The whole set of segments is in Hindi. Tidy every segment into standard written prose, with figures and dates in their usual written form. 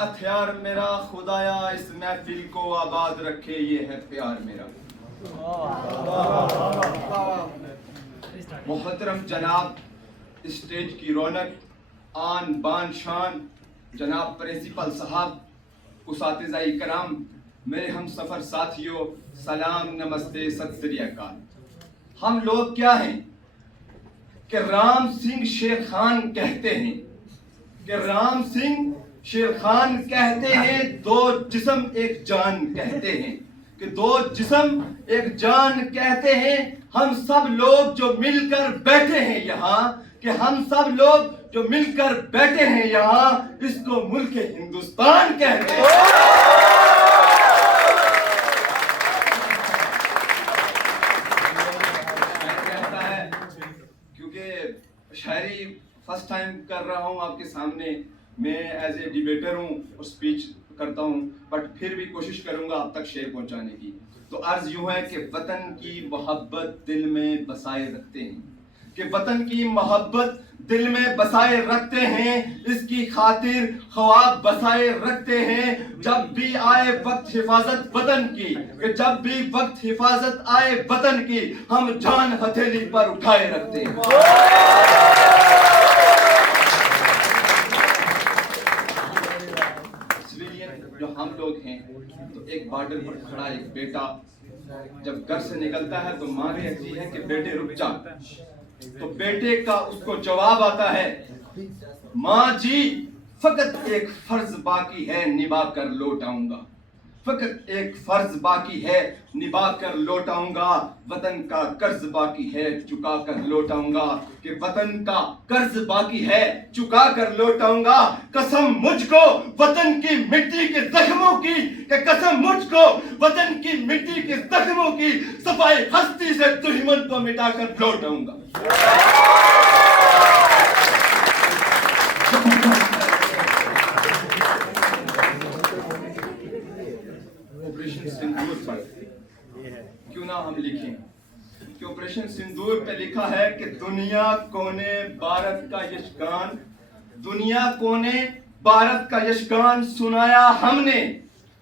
हथियार मेरा खुदाया इस महफिल को आबाद रखे, ये है प्यार मेरा। मोहतरम जनाब स्टेज की रौनक, आन बान शान जनाब प्रिंसिपल साहब, उसातिज़ा इकराम, मेरे हम सफ़र साथियों, सलाम नमस्ते सत श्री अकाल। हम लोग क्या हैं कि राम सिंह शेर खान कहते हैं कि राम सिंह शेर खान कहते हैं, दो जिस्म एक जान कहते हैं कि दो जिस्म एक जान कहते हैं। हम सब लोग जो मिलकर बैठे हैं यहाँ, कि हम सब लोग जो मिलकर बैठे हैं यहाँ, इसको मुल्क हिंदुस्तान कहते हैं। कहता है क्योंकि शायरी फर्स्ट टाइम कर रहा हूँ आपके सामने, मैं एज ए डिबेटर हूँ और स्पीच करता हूँ, बट फिर भी कोशिश करूँगा आप तक शेर पहुँचाने की। तो अर्ज यूँ है कि वतन की मोहब्बत दिल में बसाए रखते हैं, कि वतन की मोहब्बत दिल में बसाए रखते हैं, इसकी खातिर ख्वाब बसाए रखते हैं। जब भी आए वक्त हिफाजत वतन की, कि जब भी वक्त हिफाजत आए वतन की, हम जान हथेली पर उठाए रखते हैं। जो हम लोग हैं, तो एक बॉर्डर पर खड़ा एक बेटा जब घर से निकलता है तो माँ कहती है कि बेटे रुक जा, तो बेटे का उसको जवाब आता है, माँ जी फकत एक फर्ज बाकी है निभा कर लौट आऊंगा, फकत एक फर्ज बाकी है निभा कर लौट आऊंगा, वतन का कर्ज बाकी है चुका कर लौट आऊंगा, कि वतन का कर्ज बाकी है चुका कर लौट आऊंगा। कसम मुझको वतन की मिट्टी के जख्मों की, कि कसम मुझको वतन की मिट्टी के जख्मों की, सफाई हस्ती से दुश्मन को मिटा कर लौट आऊंगा। ऑपरेशन सिंदूर पर क्यों ना हम लिखें कि ऑपरेशन सिंदूर पे लिखा है कि दुनिया कोने भारत का यशगान, दुनिया कोने भारत का यशगान सुनाया हमने,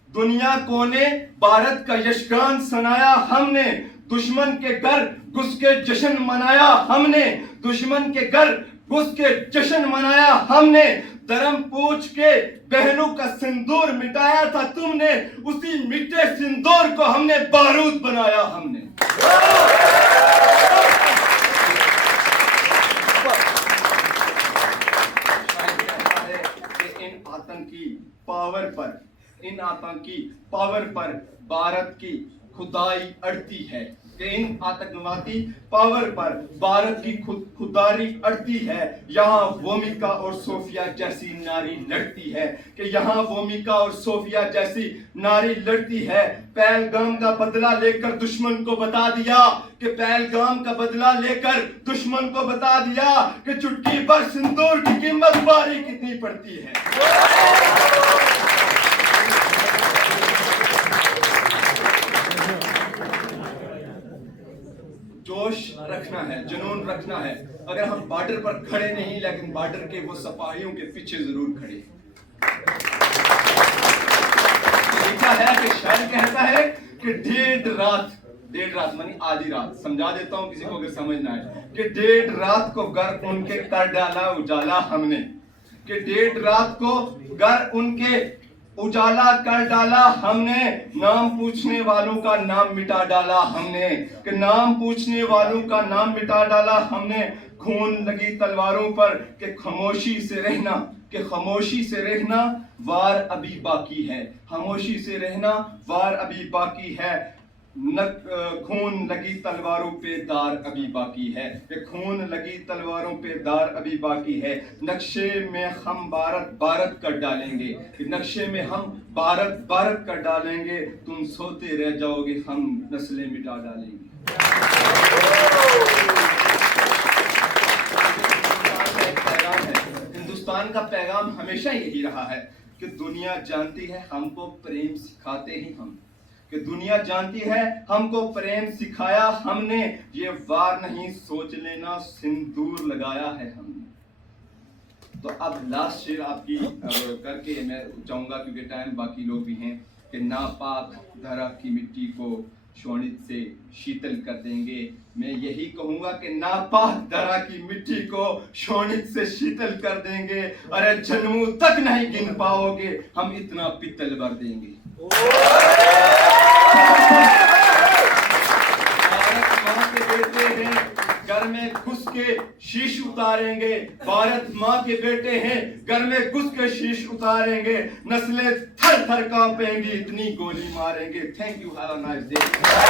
दुनिया कोने भारत का यशगान सुनाया हमने, दुश्मन के घर घुस के जश्न मनाया हमने, दुश्मन के घर घुस के जश्न मनाया हमने, धर्म पूछ के बहनों का सिंदूर मिटाया था तुमने, उसी मिटे सिंदूर को हमने बारूद बनाया हमने। इन आतंकी पावर पर, इन आतंकी पावर पर भारत की खुदाई अड़ती है, कि इन आतंकवादी पावर पर भारत की खुदारी अड़ती है। यहाँ वोमिका और सोफिया जैसी नारी लड़ती है, कि यहाँ वोमिका और सोफिया जैसी नारी लड़ती है। पहलगाम का बदला लेकर दुश्मन को बता दिया, कि पहलगाम का बदला लेकर दुश्मन को बता दिया कि चुटकी पर सिंदूर की कीमत बारी कितनी पड़ती है। जोश रखना है, जुनून रखना है। अगर हम बॉर्डर पर खड़े नहीं, लेकिन बॉर्डर के वो सिपाहियों के पीछे जरूर खड़े। लिखा है कि शायर कहता है कि डेढ़ रात मानी आधी रात, समझा देता हूं किसी को अगर समझ ना आए, कि डेढ़ रात को घर उनके कर डाला उजाला हमने, कि डेढ़ रात को घर उनके उजाला कर डाला हमने, नाम पूछने वालों का नाम मिटा डाला हमने, कि नाम पूछने वालों का नाम मिटा डाला हमने। खून लगी तलवारों पर कि खामोशी से रहना, कि खामोशी से रहना वार अभी बाकी है, खामोशी से रहना वार अभी बाकी है। खून लगी तलवारों पे दार अभी बाकी है, कि खून लगी तलवारों पे दार अभी बाकी है। नक्शे में हम भारत भारत कर डालेंगे, नक्शे में हम भारत भारत कर डालेंगे, तुम सोते रह जाओगे हम नस्लें मिटा डालेंगे। हिंदुस्तान का पैगाम हमेशा यही रहा है कि दुनिया जानती है हमको प्रेम सिखाते ही हम, कि दुनिया जानती है हमको प्रेम सिखाया हमने, ये वार नहीं सोच लेना सिंदूर लगाया है हमने। तो अब लास्ट शेर आपकी करके मैं चाहूंगा, क्योंकि टाइम बाकी लोग भी हैं, कि नापाक धरा की मिट्टी को शोणित से शीतल कर देंगे। मैं यही कहूंगा कि नापाक धरा की मिट्टी को शोणित से शीतल कर देंगे। अरे जन्मों तक नहीं गिन पाओगे, हम इतना पित्तल भर देंगे। भारत माँ के बेटे हैं, घर में घुस के शीश उतारेंगे। भारत माँ के बेटे हैं, घर में घुस के शीश उतारेंगे। नस्लें थर थर कांपेंगी, इतनी गोली मारेंगे। Thank you, have a nice day.